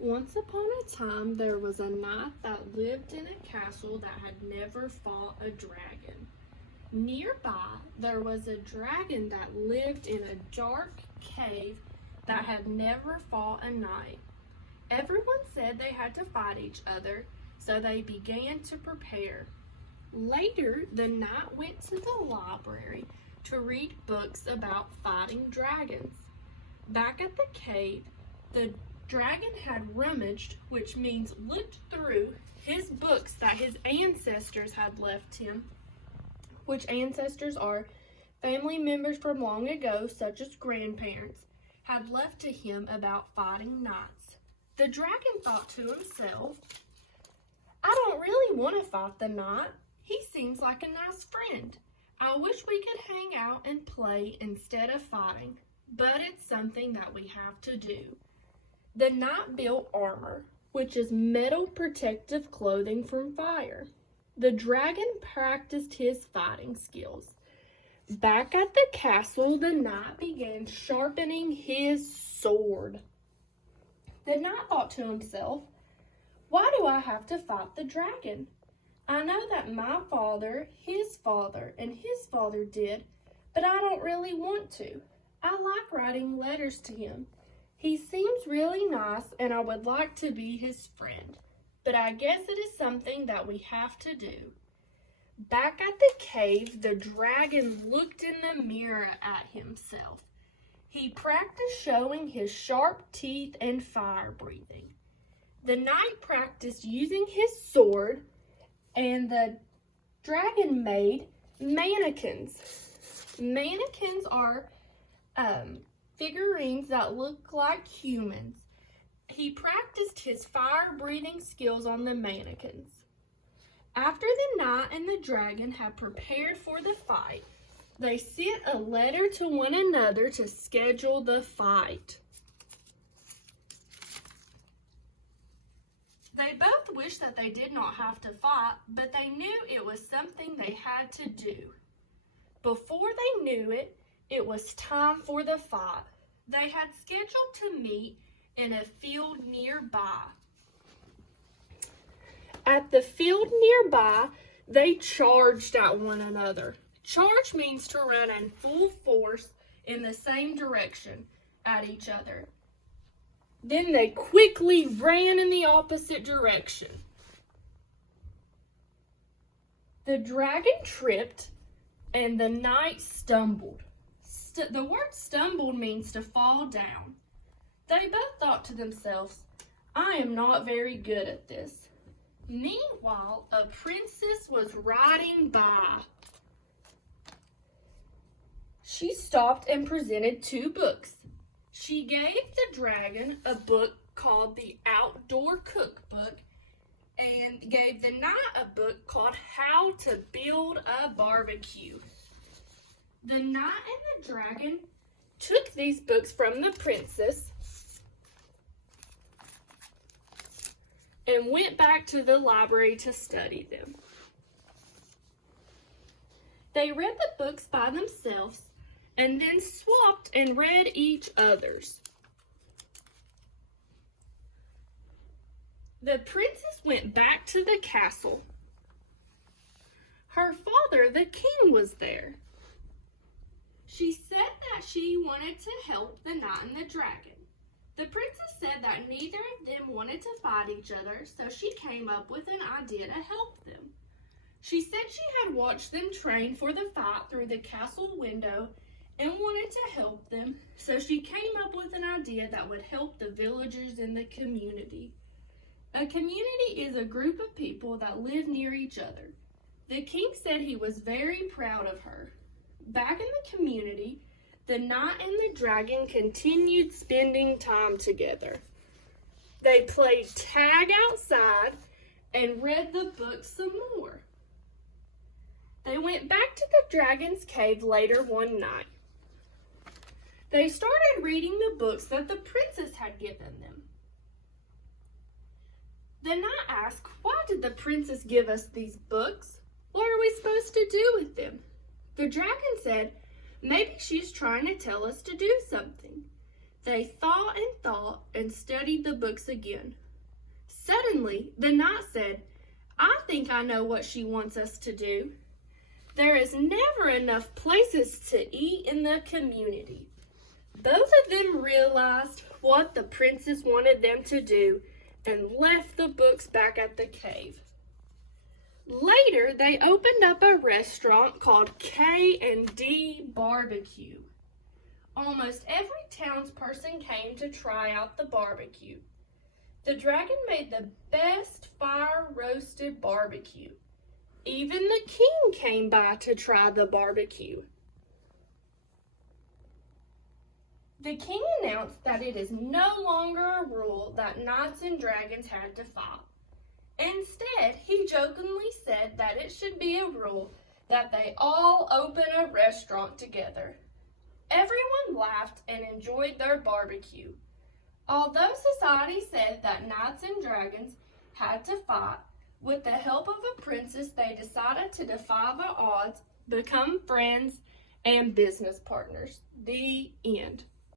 Once upon a time, there was a knight that lived in a castle that had never fought a dragon. Nearby, there was a dragon that lived in a dark cave that had never fought a knight. Everyone said they had to fight each other, so they began to prepare. Later, the knight went to the library to read books about fighting dragons. Back at the cave, the dragon had rummaged, which means looked through, his books that his ancestors had left him, which ancestors are family members from long ago, such as grandparents, had left to him about fighting knights. The dragon thought to himself, I don't really want to fight the knight. He seems like a nice friend. I wish we could hang out and play instead of fighting, but it's something that we have to do. The knight built armor, which is metal protective clothing from fire. The dragon practiced his fighting skills. Back at the castle, the knight began sharpening his sword. The knight thought to himself, why do I have to fight the dragon? I know that my father, his father, and his father did, but I don't really want to. I like writing letters to him. He seems really nice and I would like to be his friend, but I guess it is something that we have to do. Back at the cave, the dragon looked in the mirror at himself. He practiced showing his sharp teeth and fire breathing. The knight practiced using his sword, and the dragon made mannequins. Mannequins are figurines that look like humans. He practiced his fire-breathing skills on the mannequins. After the knight and the dragon had prepared for the fight, they sent a letter to one another to schedule the fight. They both wished that they did not have to fight, but they knew it was something they had to do. Before they knew it, it was time for the fight. They had scheduled to meet in a field nearby. At the field nearby, they charged at one another. Charge means to run in full force in the same direction at each other. Then they quickly ran in the opposite direction. The dragon tripped and the knight stumbled. The word stumbled means to fall down. They both thought to themselves, I am not very good at this. Meanwhile, a princess was riding by. She stopped and presented two books. She gave the dragon a book called the Outdoor Cookbook and gave the knight a book called How to Build a Barbecue. The knight and the dragon took these books from the princess and went back to the library to study them. They read the books by themselves and then swapped and read each other's. The princess went back to the castle. Her father, the king, was there. She said that she wanted to help the knight and the dragon. The princess said that neither of them wanted to fight each other, so she came up with an idea to help them. She said she had watched them train for the fight through the castle window and wanted to help them, so she came up with an idea that would help the villagers in the community. A community is a group of people that live near each other. The king said he was very proud of her. Back in the community, the knight and the dragon continued spending time together. They played tag outside and read the book some more. They went back to the dragon's cave later one night. They started reading the books that the princess had given them. The knight asked, why did the princess give us these books? What are we supposed to do with them? The dragon said, maybe she's trying to tell us to do something. They thought and studied the books again. Suddenly, the knight said, "I think I know what she wants us to do. There is never enough places to eat in the community." Both of them realized what the princess wanted them to do and left the books back at the cave. Later, they opened up a restaurant called K&D Barbecue. Almost every townsperson came to try out the barbecue. The dragon made the best fire-roasted barbecue. Even the king came by to try the barbecue. The king announced that it is no longer a rule that knights and dragons had to fight. Instead, he jokingly said that it should be a rule that they all open a restaurant together. Everyone laughed and enjoyed their barbecue. Although society said that knights and dragons had to fight, with the help of a princess, they decided to defy the odds, become friends, and business partners. The end.